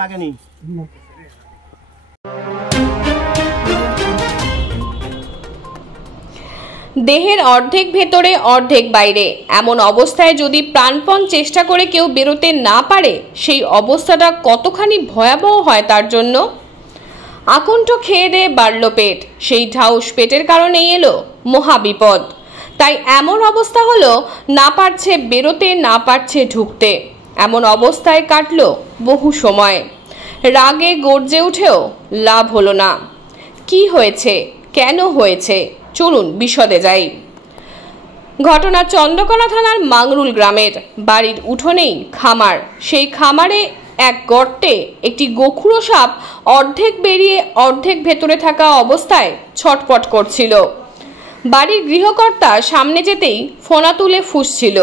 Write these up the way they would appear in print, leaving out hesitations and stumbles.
লাগেনি। দেহের অর্ধেক ভেতরে অর্ধেক বাইরে এমন অবস্থায় যদি প্রাণপণ চেষ্টা করে কেউ বেরোতে না পারে, সেই অবস্থাটা কতখানি ভয়াবহ হয় তার জন্য। আকণ্ঠ খেয়ে দিয়ে বাড়ল পেট, সেই ঢাউস পেটের কারণেই এলো মহাবিপদ। তাই এমন অবস্থা হলো, না পারছে বেরোতে, না পারছে ঢুকতে। এমন অবস্থায় কাটলো বহু সময়। রাগে গর্জে উঠেও লাভ হলো না। কি হয়েছে, কেন হয়েছে, চলুন বিশদে যাই। ঘটনা চন্দ্রকোনা থানার মাংরুল গ্রামের। বাড়ির উঠোনেই খামার। সেই খামারে এক গর্তে একটি গোখুড়ো সাপ অর্ধেক বেরিয়ে অর্ধেক ভেতরে থাকা অবস্থায় ছটপট করছিল। বাড়ির গৃহকর্তা সামনে যেতেই ফোনা তুলে ফুঁসছিল।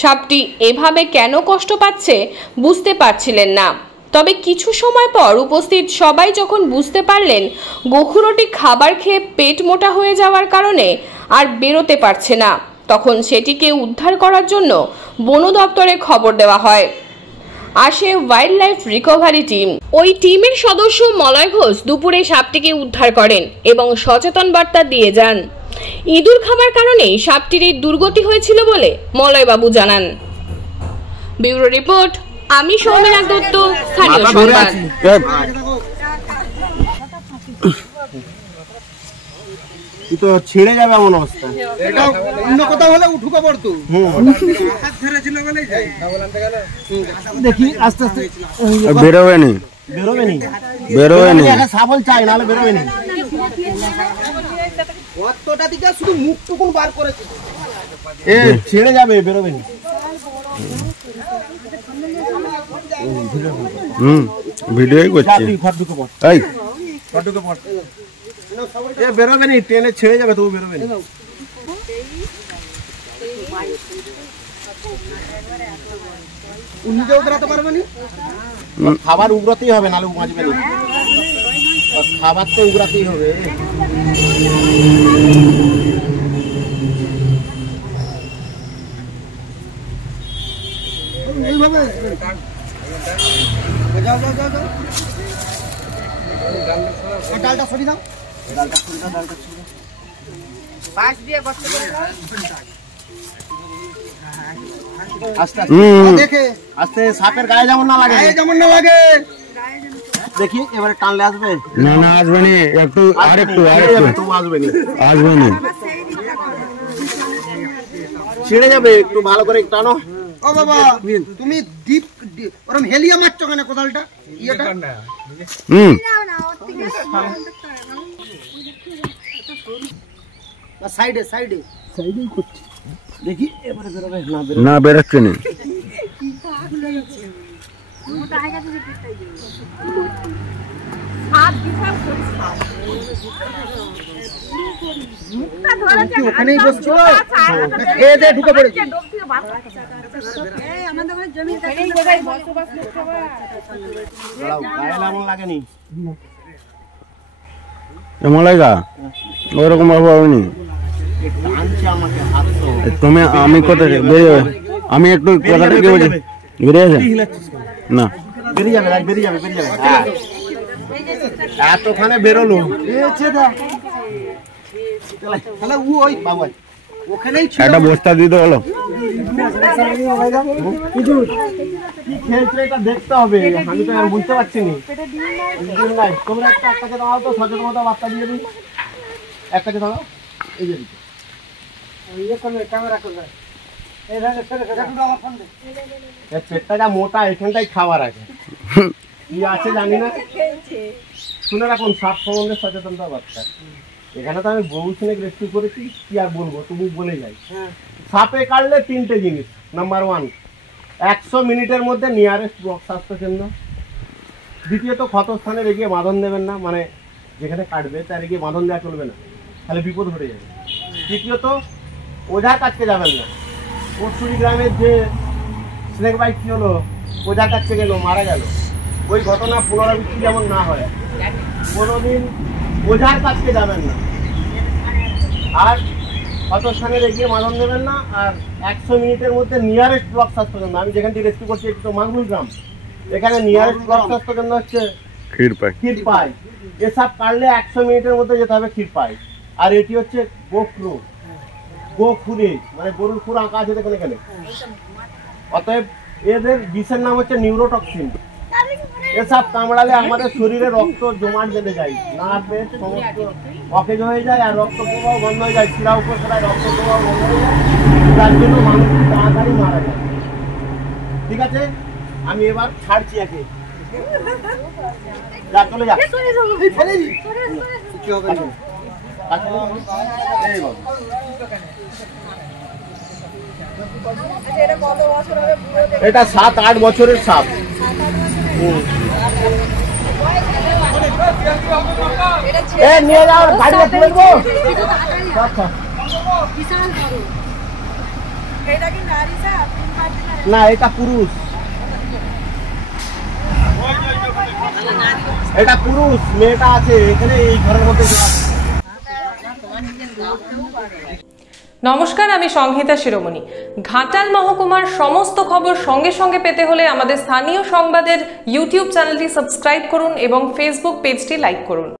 সাপটি এভাবে কেন কষ্ট পাচ্ছে বুঝতে পারছিলেন না। তবে কিছু সময় পর উপস্থিত সবাই যখন বুঝতে পারলেন গোখুড়োটি খাবার খেয়ে পেট মোটা হয়ে যাওয়ার কারণে আর বেরোতে পারছে না, তখন সেটিকে উদ্ধার করার জন্য বন দপ্তরে খবর দেওয়া হয়। আসে ওয়াইল্ড লাইফ রিকভারি টিম। ওই টিমের সদস্য মলয় ঘোষ দুপুরে সাপটিকে উদ্ধার করেন এবং সচেতন বার্তা দিয়ে যান। ইঁদুর খাবার কারণেই সাপটির এই দুর্গতি হয়েছিল বলে মলয়বাবু জানান। ব্যুরো রিপোর্ট, আমি সৌমিনা দত্ত, স্থানীয় সংবাদ। তো ছিঁড়ে যাবে এমন অবস্থা। এটা অন্য কথা হলে উঠুকা পড়তো। হাত ধরে ছিল বলে যাই দেখি আস্তে আস্তে বেরোবে নি, বেরোবে নি, বেরোবে নি। একটা সাবল চাই, নাহলে বেরোবে নি। কতটা দিকে শুধু মুখটুকুন বার করেছে, এ ছিঁড়ে যাবে, বেরোবে নি। ভিডিওই করছি। এই এ বেরোবে নি, ট্রেনে ছেড়ে যাবে, তবু বেরোবে নি। নিজেও বেরোতে পারবে নি। খাবার উগরাতেই হবে, নাহলে বাঁচবে না। খাবার তো উগরাতেই হবে। এইভাবে যাও যাও যাও যাও, ডালটা সরিয়ে দাও, ডালটা সরিয়ে দাও, ডালটা সরিয়ে দাও। পাশ দিয়ে বসতে পারে না। আস্তে আস্তে দেখে আস্তে, সাপের গায়ে যেমন না লাগে, গায়ে যেমন না লাগে। দেখি এবারে টানলে আসবে। না না, আসবে নি, একটু আর একটু তবু আসবে নি, আসবে নি, ছিঁড়ে যাবে। একটু ভালো করে টানো। ও বাবা, তুমি ডিপ ওরম হেলিয়া মারছো কেন কোদালটা? ইয়েটা সাইডে সাইডে সাইডেই করছি। দেখি এবারে বেরোবে না, বেরোচ্ছে নি। ওখানেই বসছো, খেয়ে দিয়ে ঢুকে পড়েছি। লাগেনি মলাইগা ওরকম ভাবে হয়নি। তুমি আমি কোথায় বেরিয়ে, আমি একটু কথা থেকে বলছি, বেরিয়েছে না, বেরিয়ে যাবে, বেরিয়ে যাবে, বেরিয়ে যাবে। হ্যাঁ, এতখানে বেরোলো। তাহলে ও ওই বাবা ওখানেই ছিল। একটা বস্তা দিতে হলো। দেখতে হবে, আমি তো আর বুঝতে পারছি না। তোমরা একটাকে দাও তো, সচেতনতা বার্তা দিয়ে দিই। একটাকে দাও, এই যে পেটটা যা মোটা, এখানটাই খাবার আছে, কি আছে জানি না। শুনে রাখুন, সাপ সম্বন্ধে সচেতনতা বার্তা। এখানে তো আমি বহু শুনে রেস্কিউ করেছি, কি আর বলবো, তবু বলে যাই। সাপে কাটলে 3টে জিনিস। নাম্বার 1, 100 মিনিটের মধ্যে নিয়ারেস্ট ব্লক স্বাস্থ্য কেন্দ্র। দ্বিতীয়ত, ক্ষতস্থানে রেখে বাঁধন দেবেন না, মানে যেখানে কাটবে তার রেখে বাঁধন দেওয়া চলবে না, তাহলে বিপদ ঘটে যাবে। তৃতীয়ত, ওঝার কাছকে যাবেন না। পরশুরি গ্রামের যে স্নেক বাইট কি হলো, ওঝার কাছকে গেল, মারা গেল, ওই ঘটনা পুনরাবৃত্তি যেমন না হয়, কোনোদিন ওঝার কাছকে যাবেন না। আর ক্ষতস্থানে রেখে বাঁধন দেবেন না। আর 100 মিনিটের মধ্যে নিয়ারেস্ট ব্লক স্বাস্থ্য কেন্দ্র। আমি যেখান থেকে রেস্কিউ করছি একটু মাংরুল গ্রাম, এখানে নিয়ারেস্ট ব্লক স্বাস্থ্য কেন্দ্র হচ্ছে ক্ষীরপাই। এসব কাটলে 100 মিনিটের মধ্যে যেতে হবে ক্ষীরপাই। আর এটি হচ্ছে গোখুরে, মানে গরুর খুর আঁকা আছে দেখুন এখানে। অতএব এদের বিষের নাম হচ্ছে নিউরোটক্সিন। এসব কামড়ালে আমাদের শরীরে রক্ত জমাট বেঁধে যায়, নার্ভের সমস্ত অকেজ হয়ে যায়, আর রক্ত প্রবাহ বন্ধ হয়ে যায়, শিরা উপশিরায় রক্ত প্রবাহ বন্ধ হয়ে যায়, যার জন্য মানুষ তাড়াতাড়ি মারা যায়। ঠিক আছে, আমি এবার ছাড়ছি একে, যা চলে যা। এটা 7-8 বছরের সাপ। নিয়ে যাও, গাড়িতে তুলে দেবো। না, এটা পুরুষ, এটা পুরুষ। মেয়েটা আছে এখানে এই ঘরের মধ্যে। নমস্কার, আমি সংহিতা শিরোমণি। ঘাটাল মহকুমার সমস্ত খবর সঙ্গে সঙ্গে পেতে হলে আমাদের স্থানীয় সংবাদের ইউটিউব চ্যানেলটি সাবস্ক্রাইব করুন এবং ফেসবুক পেজটি লাইক করুন।